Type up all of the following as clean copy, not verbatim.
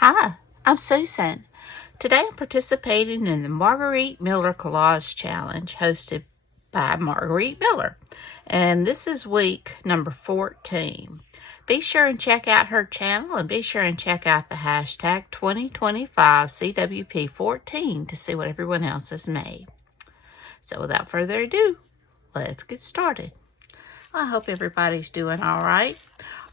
Hi, I'm Susan. Today I'm participating in the Margarete Miller Collage Challenge hosted by Margarete Miller. And this is week number 14. Be sure and check out her channel and be sure and check out the hashtag 2025 CWP14 to see what everyone else has made. So without further ado, let's get started. I hope everybody's doing all right.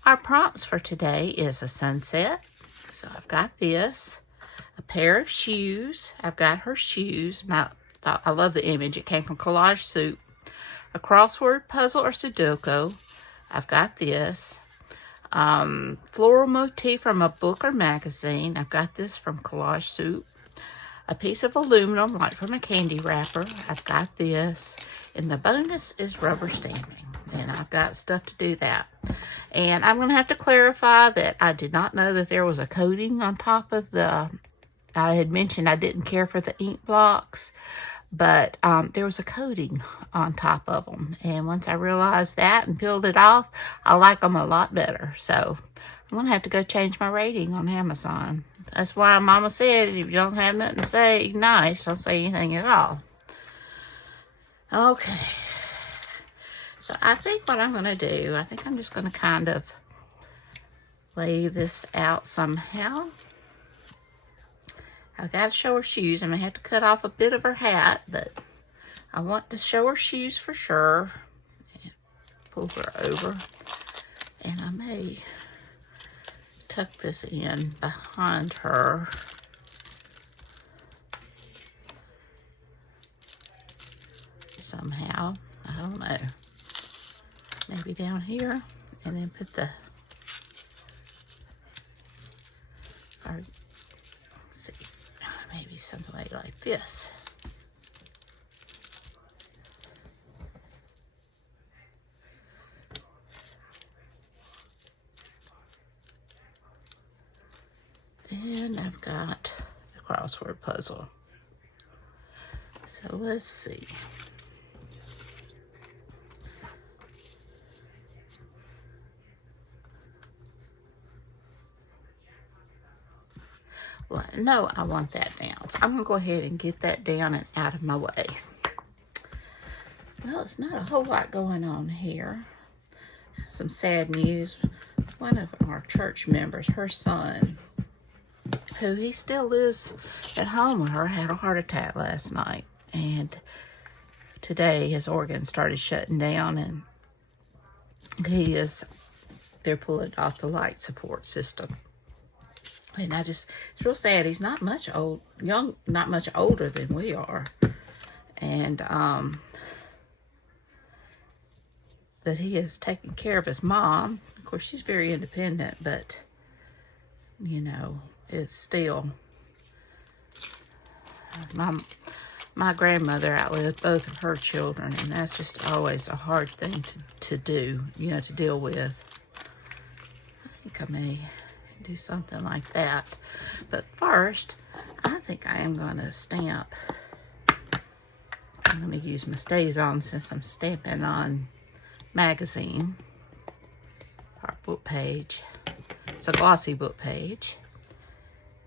Our prompts for today is a sunset. So I've got this, a pair of shoes. I've got her shoes. I love the image. It came from Collage Soup. A crossword puzzle or Sudoku. I've got this. Floral motif from a book or magazine. I've got this from Collage Soup. A piece of aluminum, like from a candy wrapper. I've got this. And the bonus is rubber stamping. And I've got stuff to do that. And I'm going to have to clarify that I did not know that there was a coating on top of the... I had mentioned I didn't care for the ink blocks, but there was a coating on top of them. And once I realized that and peeled it off, I like them a lot better. So I'm going to have to go change my rating on Amazon. That's why Mama said, if you don't have nothing to say nice, don't say anything at all. Okay. So I think what I'm going to do, I think I'm just going to kind of lay this out somehow. I've got to show her shoes. I'm going to have to cut off a bit of her hat, but I want to show her shoes for sure. And pull her over. And I may tuck this in behind her. Somehow. I don't know. Maybe down here, and then put the, or let's see, maybe something like this. And I've got the crossword puzzle. So let's see. Well, no, I want that down. So I'm going to go ahead and get that down and out of my way. Well, it's not a whole lot going on here. Some sad news. One of our church members, her son, who he still lives at home with her, had a heart attack last night. And today his organs started shutting down and they're pulling off the life support system. And it's real sad. He's not much not much older than we are. And, but he is taking care of his mom. Of course, she's very independent, but, you know, it's still, my grandmother outlived both of her children, and that's just always a hard thing to do, you know, to deal with. I think I may do something like that. But first, I think I am going to stamp. I'm going to use my Stays On since I'm stamping on magazine. Our book page. It's a glossy book page.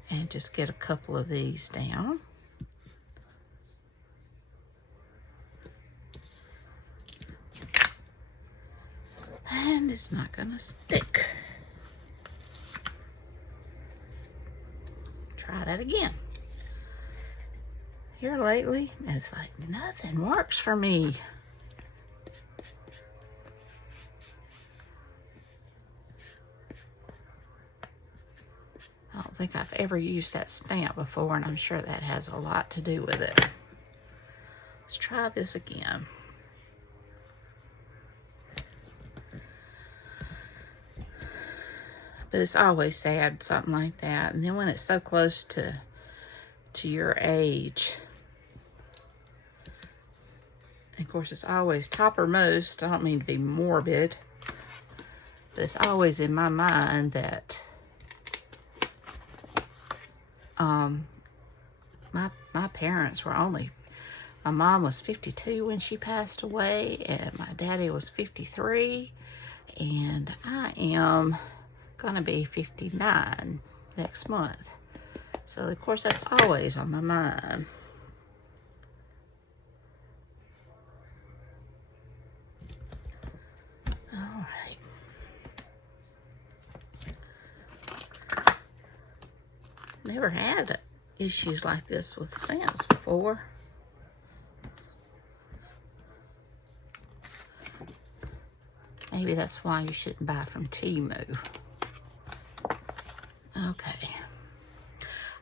And just get a couple of these down. And it's not going to stick. Try that again. Here lately, it's like nothing works for me. I don't think I've ever used that stamp before, and I'm sure that has a lot to do with it. Let's try this again. But it's always sad, something like that. And then when it's so close to your age, and of course it's always toppermost. I don't mean to be morbid, but it's always in my mind that my parents were only, my mom was 52 when she passed away, and my daddy was 53, and I am gonna be 59 next month. So, of course, that's always on my mind. All right. Never had issues like this with stamps before. Maybe that's why you shouldn't buy from Temu. Okay.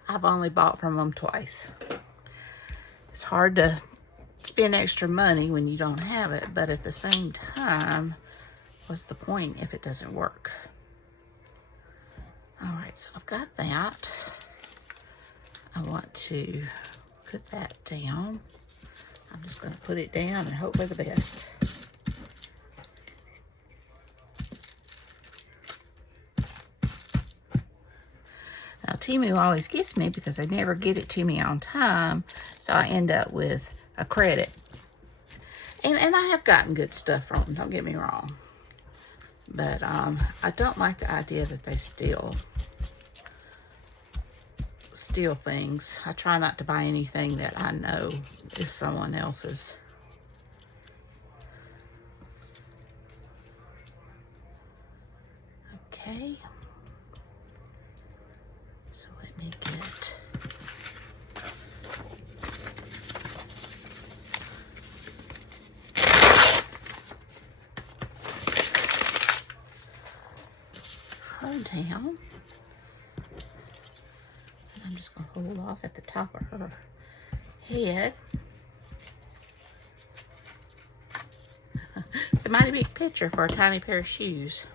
I've only bought from them twice. It's hard to spend extra money when you don't have it, but at the same time, what's the point if it doesn't work? All right, so I've got that. I want to put that down. I'm just going to put it down and hope for the best. Now, Temu always gets me because they never get it to me on time, so I end up with a credit. And I have gotten good stuff from them, don't get me wrong. But I don't like the idea that they steal things. I try not to buy anything that I know is someone else's. Okay. So let me get her down. And I'm just going to hold off at the top of her head. It's a mighty big picture for a tiny pair of shoes.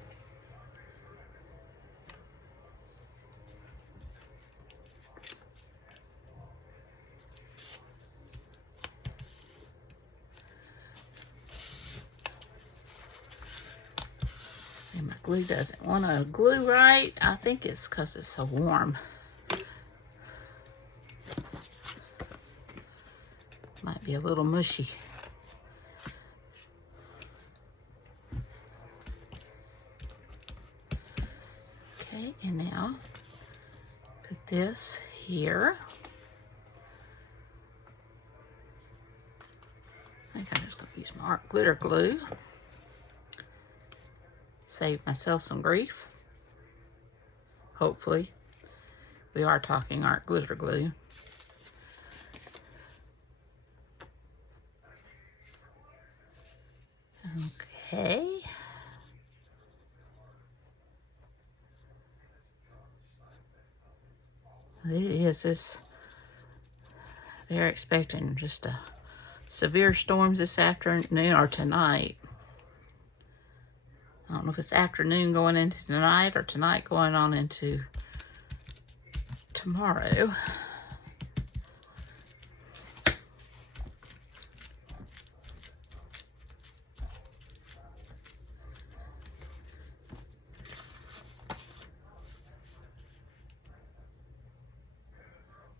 And my glue doesn't want to glue right. I think it's because it's so warm. Might be a little mushy. Okay, and now put this here. I think I'm just going to use my art glitter glue. Save myself some grief. Hopefully. We are talking art glitter glue. Okay. They're expecting just a severe storms this afternoon or tonight. I don't know if it's afternoon going into tonight or tonight going on into tomorrow.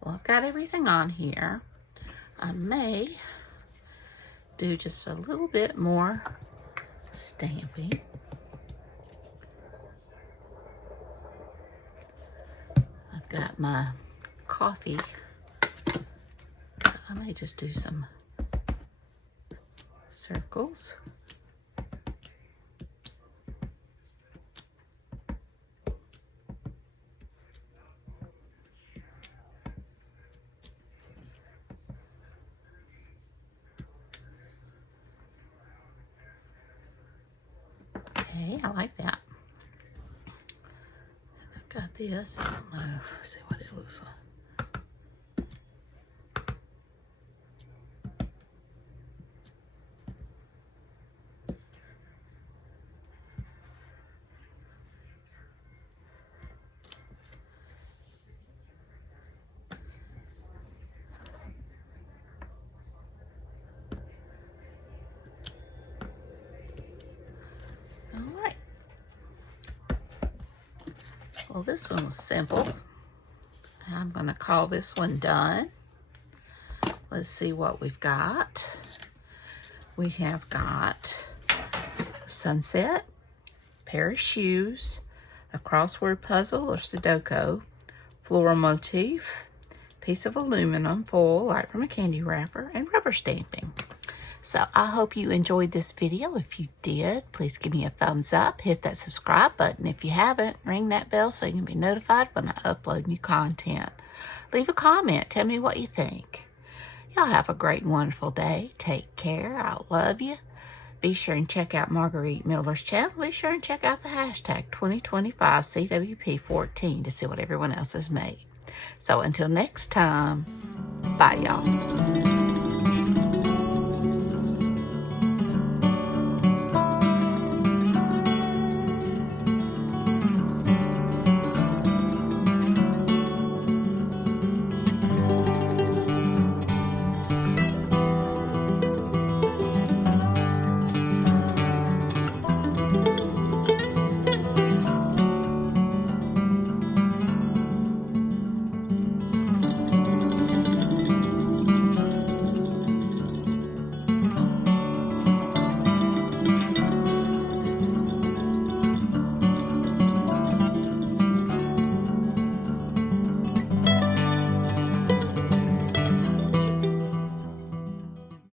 Well, I've got everything on here. I may do just a little bit more stamping. I've got my coffee. I may just do some circles. Okay, I like that. I've got this. I don't know. Let's see what it looks like. Well, this one was simple. I'm going to call this one done. Let's see what we've got. We have got sunset, pair of shoes, a crossword puzzle or Sudoku, floral motif, piece of aluminum foil, like from a candy wrapper, and rubber stamping. So I hope you enjoyed this video. If you did, please give me a thumbs up. Hit that subscribe button. If you haven't, ring that bell so you can be notified when I upload new content. Leave a comment. Tell me what you think. Y'all have a great and wonderful day. Take care. I love you. Be sure and check out Margarete Miller's channel. Be sure and check out the hashtag 2025CWP14 to see what everyone else has made. So until next time, bye y'all.